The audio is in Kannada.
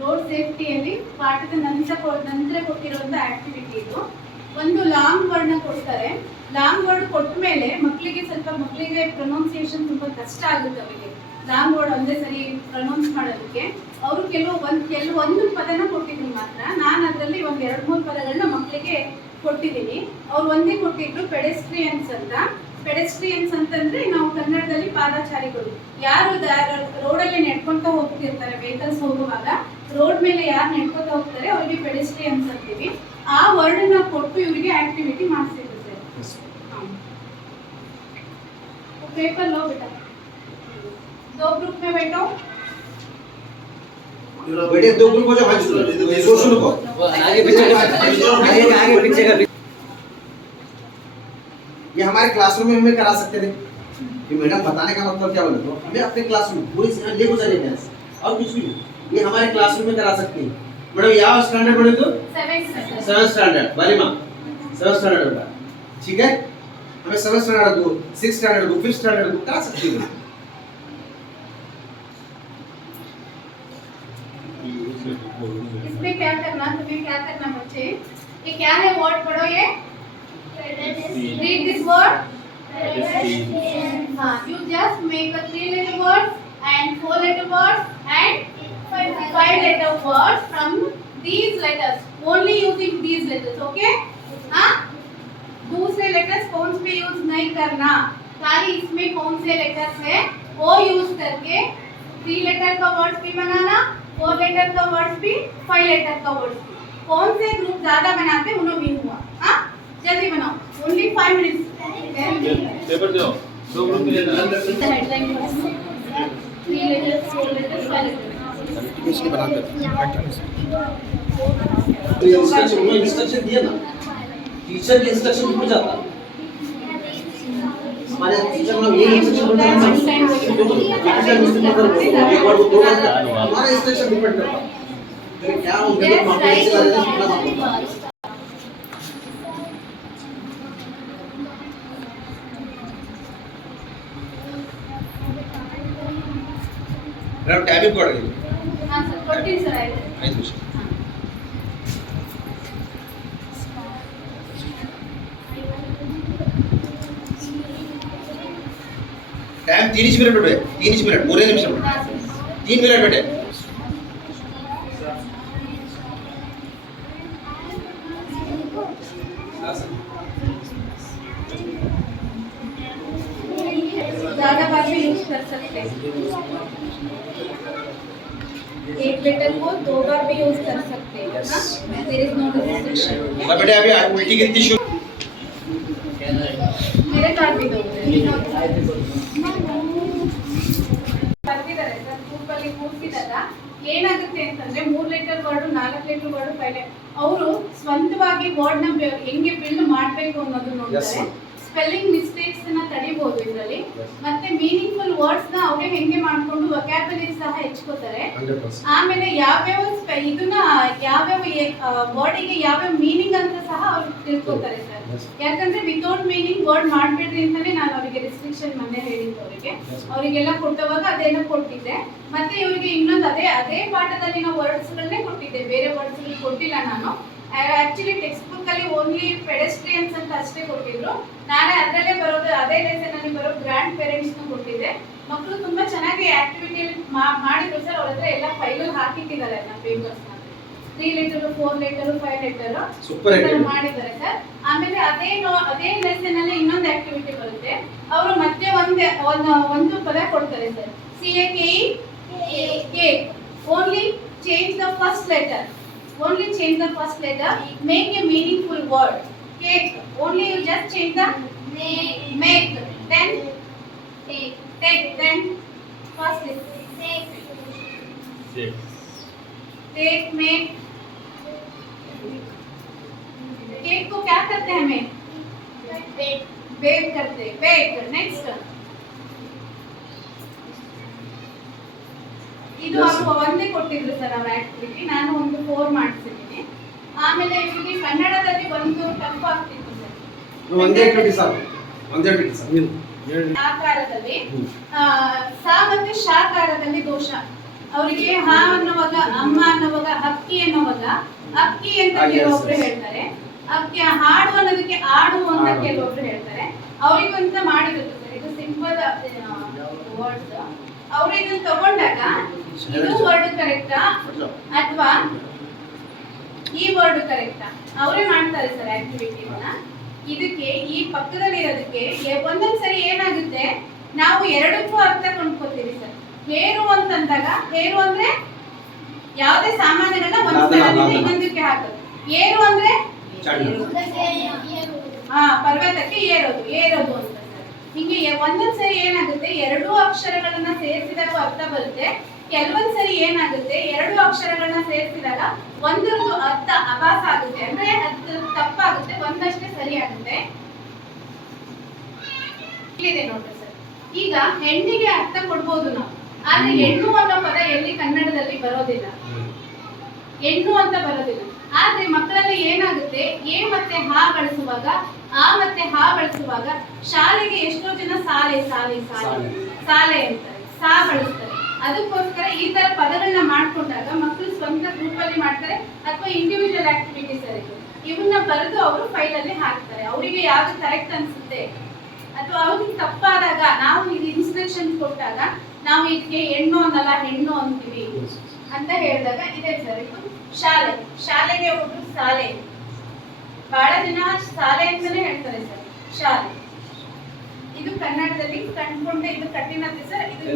ರೋಡ್ ಸೇಫ್ಟಿಯಲ್ಲಿ ಪಾಠದ ನಂತರ ಕೊಟ್ಟಿರುವಂತ ಆಕ್ಟಿವಿಟಿ ಇದು. ಒಂದು ಲಾಂಗ್ ವರ್ಡ್ ನ ಕೊಡ್ತಾರೆ. ಲಾಂಗ್ ವರ್ಡ್ ಕೊಟ್ಟ ಮೇಲೆ ಮಕ್ಕಳಿಗೆ ಪ್ರೊನೌನ್ಸಿಯೇಷನ್ ತುಂಬಾ ಕಷ್ಟ ಆಗುತ್ತೆ. ಅವರಿಗೆ ಲಾಂಗ್ ವರ್ಡ್ ಒಂದೇ ಸರಿ ಪ್ರೊನೌನ್ಸ್ ಮಾಡೋದಕ್ಕೆ ಅವರು ಕೆಲವೊಂದು ಪದನ ಕೊಟ್ಟಿದ್ರು ಮಾತ್ರ. ನಾನು ಅದರಲ್ಲಿ ಒಂದು 2-3 ಪದಗಳನ್ನ ಮಕ್ಕಳಿಗೆ ಕೊಟ್ಟಿದ್ದೀನಿ. ಅವ್ರು ಒಂದೇ ಕೊಟ್ಟಿದ್ರು ಪೆಡೆಸ್ಟ್ರಿಯನ್ಸ್ ಅಂತ. ಪೆಡೆಸ್ಟ್ರಿಯನ್ಸ್ ಅಂತಂದ್ರೆ ನಾವು ಕನ್ನಡದಲ್ಲಿ ಪಾದಚಾರಿಗಳು. ಯಾರು ರೋಡಲ್ಲಿ ನಡ್ಕೊಂತ ಹೋಗ್ತಿರ್ತಾರೆ, ವೆಹಿಕಲ್ಸ್ ಹೋಗುವಾಗ ರೋಡ್ ಮೇಲೆ ಯಾರು ನಡ್ಕೊಂತ ಹೋಗ್ತಾರೆ ಅವ್ರಿಗೆ ಪೆಡೆಸ್ಟ್ರಿಯನ್ಸ್ ಅಂತೀವಿ. ಆ ವರ್ಡ್ ನ ಕೊಟ್ಟು ಇವರಿಗೆ ಆಕ್ಟಿವಿಟಿ ಮಾಡಿಸಿದ್ರು ಸರ್. पेपर लो बेटा, 2 ग्रुप में बैठो। बेटे 2 ग्रुप हो जाओ, सुनो को आगे पीछे का। ये हमारे क्लासरूम में हमें करा सकते थे कि मैडम बताने का मतलब क्या बोले, तो हमें अपने क्लासरूम पूरी ले गुजरे हैं और कुछ भी ये हमारे क्लासरूम में करा सकते हैं। मैडम ಯಾವ स्टैंडर्ड बोले तो 7th स्टैंडर्ड वाली मां 7th स्टैंडर्ड होगा, ठीक है। हमें 7th स्टैंडर्ड को 6th स्टैंडर्ड को 5th स्टैंडर्ड को करा सकते हैं। इसमें क्या करना, तुम्हें क्या करना बच्चे, ये क्या है वर्ड पढ़ो, ये read this word. You just make a 3-letter word and 4-letter word and 5-letter word from these letters, only using these letters, okay? दूसरे लेटर्स कौन से यूज नहीं करना, खाली इसमें कौन से लेटर्स है वो यूज करके 3 लेटर का वर्ड्स भी बनाना, 4 लेटर का वर्ड्स भी, 5 लेटर का वर्ड्स भी. कौन से ग्रुप ज्यादा बनाते उन्होंने विन हुआ. जल्दी बनाओ, ओनली 5 मिनट्स. पेपर दो, 2 ग्रुप के लिए headline 3 letters, 4 letters, 5 letters continuously बनाते हैं. तो इंस्ट्रक्शन दिया ना, टीचर के इंस्ट्रक्शन हो जाता है. हमारे टीचर ने ये इंस्ट्रक्शन बताया ना, एक बार वो 2 बार हमारा इंस्ट्रक्शन डिपेंड करता है. फिर क्या उनके तो मापने से वाले कितना मापना. मैडम टाइमिंग पड़ गई. हां सर, 14 सर आए. 5 निमिष. टाइम 3 मिनट बेटे, 3 मिनट पूरे निमिष 3 मिनट बेटे. ज्यादा बार भी यूज कर सकते हैं. 1 लेटर को 2 बार भी यूज कर सकते हैं. There is no restriction. अब बेटे अभी उल्टी कितनी शुरू मेरे कार्ड भी दो. ಬರ್ತಿದ್ದಾರೆ ಸರ್, ಗ್ರೂಪಲ್ಲಿ ಕೂರಿಸಿದಾಗ ಏನಾಗುತ್ತೆ ಅಂತಂದ್ರೆ 3 letter word, 4 letter word, 5 letter ಅವರು ಸ್ವಂತವಾಗಿ ವರ್ಡ್ ನ ಹೆಂಗೆ ಬಿಲ್ಡ್ ಮಾಡಬೇಕು ಅನ್ನೋದು ನೋಡ್ತಾರೆ. ಸ್ಪೆಲ್ಲಿಂಗ್ ಮಿಸ್ಟೇಕ್ಸ್ ನ ತಡಿಬಹುದು ಇದರಲ್ಲಿ. ಮತ್ತೆ ಮೀನಿಂಗ್ಫುಲ್ ವರ್ಡ್ಸ್ ನ ಅವರೇ ಹೆಂಗೆ ಮಾಡ್ಕೊಂಡು ವೊಕ್ಯಾಬುಲರಿ ಸಹ ಹೆಚ್ಚಿಕೋತಾರೆ. ಆಮೇಲೆ ಯಾವ್ಯಾವ ಇದನ್ನ ಯಾವ್ಯಾವ ವರ್ಡಿಗೆ ಯಾವ್ಯಾವ ಮೀನಿಂಗ್ ಅಂತ ಸಹ ಅವ್ರು ತಿಳ್ಕೊತಾರೆ ಸರ್. ಯಾಕಂದ್ರೆ ವಿತೌಟ್ ಮೀನಿಂಗ್ ವರ್ಡ್ ಮಾಡ್ಬೇಡ್ರಿ ಅಂತಾನೆ ನಾನು ಅವರಿಗೆ ರಿಸ್ಟ್ರಿಕ್ಷನ್ ಮೊನ್ನೆ ಹೇಳಿದ್ದು. ಅವರಿಗೆಲ್ಲ ಕೊಟ್ಟವಾಗ ಅದೇನ ಕೊಟ್ಟಿದ್ದೆ. ಮತ್ತೆ ಇವರಿಗೆ ಇನ್ನೊಂದು ಅದೇ ಪಾಠದಲ್ಲಿನ ವರ್ಡ್ಸ್ ಗಳನ್ನೇ ಕೊಟ್ಟಿದ್ದೆ, ಬೇರೆ ವರ್ಡ್ಸ್ ಕೊಟ್ಟಿಲ್ಲ ನಾನು. ಆಕ್ಚುಲಿ ಟೆಕ್ಸ್ಟ್ ಬುಕ್ ಅಲ್ಲಿ ಓನ್ಲಿ ಪೆಡೆಸ್ಟ್ರಿಯನ್ಸ್ ಅಂತ ಅಷ್ಟೇ ಕೊಟ್ಟಿದ್ರು. ನಾನೇ ಅದರಲ್ಲೇ ಬರೋದು, ಅದೇ ಲೆಸನ್ ಅಲ್ಲಿ ಬರೋ ಗ್ರ್ಯಾಂಡ್ ಪೇರೆಂಟ್ಸ್ ಕೊಟ್ಟಿದ್ದೆ. ಮಕ್ಕಳು ತುಂಬಾ ಚೆನ್ನಾಗಿ ಆಕ್ಟಿವಿಟಿಯಲ್ಲಿ ಮಾಡಿದ್ರು ಸರ್. ಅವ್ರ ಹತ್ರ ಎಲ್ಲ ಫೈಲಲ್ಲಿ ಹಾಕಿಟ್ಟಿದ್ದಾರೆ ನನ್ನ ಪೇಪರ್ಸ್ ನ. 3 ಲೆಟರ್, 4 ಲೆಟರ್, 5 ಲೆಟರ್ ಮಾಡಿದ್ದಾರೆ ಸರ್. ಆಮೇಲೆ ಅದೇ ಲೆಸನ್ ಅಲ್ಲಿ ಇನ್ನೊಂದು ಆಕ್ಟಿವಿಟಿ ಬರುತ್ತೆ. ಅವರು ಮತ್ತೆ ಒಂದು ಪದ ಕೊಡ್ತಾರೆ sir, CAKE. Only change the first letter. Only change the first letter. Make a meaningful word. Cake. Only you just change the make. Then take. Then first is take make. Cake को क्या करते हैं हमें? बेक करते. बेक. नेक्स्ट. ಇದು ಅವರು ಒಂದೇ ಕೊಟ್ಟಿದ್ರು ಸರ್ ಅವರ ಆಕ್ಟಿವಿಟಿ. ನಾನು ಒಂದು 4 ಮಾಡಿಸಿದ್ದೀನಿ. ಆಮೇಲೆ ಇವರಿಗೆ ಕನ್ನಡದಲ್ಲಿ ಒಂದು ಟಫ್ ಆಗ್ತಿತ್ತು ಸರ್. ಒಂದೇ ಆಕ್ಟಿವಿಟಿ ಸರ್. ಒಂದೇ ಟೀಚರ್ ಸರ್. ಆಕಾರದಲ್ಲಿ ಸ ಮತ್ತೆ ಶಾಕಾರದಲ್ಲಿ ದೋಷ. ಅವರಿಗೆ ಹ ಅನ್ನುವಾಗ ಅಮ್ಮ ಅನ್ನುವಾಗ ಹಕ್ಕಿ ಅನ್ನುವಾಗ ಅಕ್ಕಿ ಅಂತ ಕೆಲವೊಬ್ರು ಹೇಳ್ತಾರೆ, ಅಕ್ಕಿ ಹಾಡು ಅನ್ನೋದಕ್ಕೆ ಆಡು ಅಂತ ಕೆಲವೊಬ್ರು ಹೇಳ್ತಾರೆ. ಅವ್ರಿಗಂತ ಮಾಡಿರುತ್ತೆ ಸರ್, ಇದು ಸಿಂಪಲ್ ವರ್ಡ್ಸ್. ಅವ್ರು ಇದನ್ನ ತಗೊಂಡಾಗ ಇದು ವರ್ಡ್ ಕರೆಕ್ಟಾ ಅಥವಾ ಈ ವರ್ಡ್ ಕರೆಕ್ಟಾ ಅವರೇ ಮಾಡ್ತಾರೆ ಸರ್ ಆಕ್ಟಿವಿಟಿನ. ಇದಕ್ಕೆ ಈ ಪಕ್ಕದಲ್ಲಿ ಇರೋದಕ್ಕೆ ಒಂದೊಂದ್ಸರಿ ಏನಾಗುತ್ತೆ, ನಾವು ಎರಡಕ್ಕೂ ಅರ್ಥ ಕೊಂಡ್ಕೋತೀವಿ ಸರ್. ಹೇರು ಅಂತಂದಾಗ, ಹೇರು ಅಂದ್ರೆ ಯಾವುದೇ ಸಾಮಾನ್ಯಗಳನ್ನ ಒಂದ್ ಸ್ಥಳದಿಂದ ಇನ್ನೊಂದಕ್ಕೆ ಹಾಕೋದು. ಏರು ಅಂದ್ರೆ ಪರ್ವತಕ್ಕೆ ಏರೋದು, ಏರೋದು ಅಂತ ಸರ್. ಹಿಂಗೆ ಒಂದೊಂದ್ಸರಿ ಏನಾಗುತ್ತೆ, ಎರಡೂ ಅಕ್ಷರಗಳನ್ನ ಸೇರಿಸಿದಾಗ ಅರ್ಥ ಬರುತ್ತೆ. ಕೆಲವೊಂದ್ಸರಿ ಏನಾಗುತ್ತೆ, ಎರಡು ಅಕ್ಷರಗಳನ್ನ ಸೇರಿಸಿದಾಗ ಒಂದರದ್ದು ಅರ್ಥ ಅಭಾಸ ಆಗುತ್ತೆ, ಅಂದ್ರೆ ಅದು ತಪ್ಪಾಗುತ್ತೆ, ಒಂದಷ್ಟೇ ಸರಿ ಆಗುತ್ತೆ. ಇಲ್ಲಿದೆ ನೋಡ್ರಿ ಸರ್. ಈಗ ಹೆಣ್ಣಿಗೆ ಅರ್ಥ ಕೊಡ್ಬೋದು ನಾವು, ಆದ್ರೆ ಹೆಣ್ಣು ಅನ್ನೋ ಪದ ಎಲ್ಲಿ ಕನ್ನಡದಲ್ಲಿ ಬರೋದಿಲ್ಲ, ಹೆಣ್ಣು ಅಂತ ಬರೋದಿಲ್ಲ. ಆದ್ರೆ ಮಕ್ಕಳಲ್ಲಿ ಏನಾಗುತ್ತೆ, ಎ ಮತ್ತೆ ಹಾ ಬಳಸುವಾಗ, ಆ ಮತ್ತೆ ಹಾ ಬಳಸುವಾಗ ಶಾಲೆಗೆ ಎಷ್ಟೋ ಜನ ಸಾಲೆ ಸಾಲೆ ಸಾಲೆ ಸಾಲೆ ಅಂತಾರೆ, ಸಾ ಬಳಸ್ತಾರೆ. ಅದಕ್ಕೋಸ್ಕರ ಈ ತರ ಪದಗಳನ್ನ ಮಾಡ್ಕೊಂಡಾಗ ಮಕ್ಕಳು ಸ್ವಂತ ಗ್ರೂಪ್ ಅಲ್ಲಿ ಮಾಡ್ತಾರೆ ಅಥವಾ ಇಂಡಿವಿಜುವಲ್ ಆಕ್ಟಿವಿಟೀಸ್ ಅಲ್ಲಿ ಇವನ್ನ ಬರೆದು ಅವರು ಫೈಲ್ ಅಲ್ಲಿ ಹಾಕ್ತಾರೆ. ಅವರಿಗೆ ಯಾವ್ದು ಕರೆಕ್ಟ್ ಅನ್ಸುತ್ತೆ ಅಥವಾ ಅವ್ರಿಗೆ ತಪ್ಪಾದಾಗ ನಾವು ಇದು ಇನ್ಸ್ಟ್ರಕ್ಷನ್ ಕೊಟ್ಟಾಗ ನಾವು ಇದಕ್ಕೆ ಹೆಣ್ಣು ಅನ್ನಲ್ಲ ಹೆಣ್ಣು ಅಂತೀವಿ ಅಂತ ಹೇಳಿದಾಗ ಇದೆ ಸರ್. ಇದು ಶಾಲೆ, ಶಾಲೆಗೆ ಒಬ್ರು ಶಾಲೆ, ಬಹಳ ಜನ ಶಾಲೆ ಅಂತಾನೆ ಹೇಳ್ತಾರೆ ಸರ್, ಶಾಲೆ. ಇದು ಕನ್ನಡದಲ್ಲಿ ಕಂಡ್ಕೊಂಡೆ, ಇದು ಕಠಿಣತೆ ಸರ್. ಇದು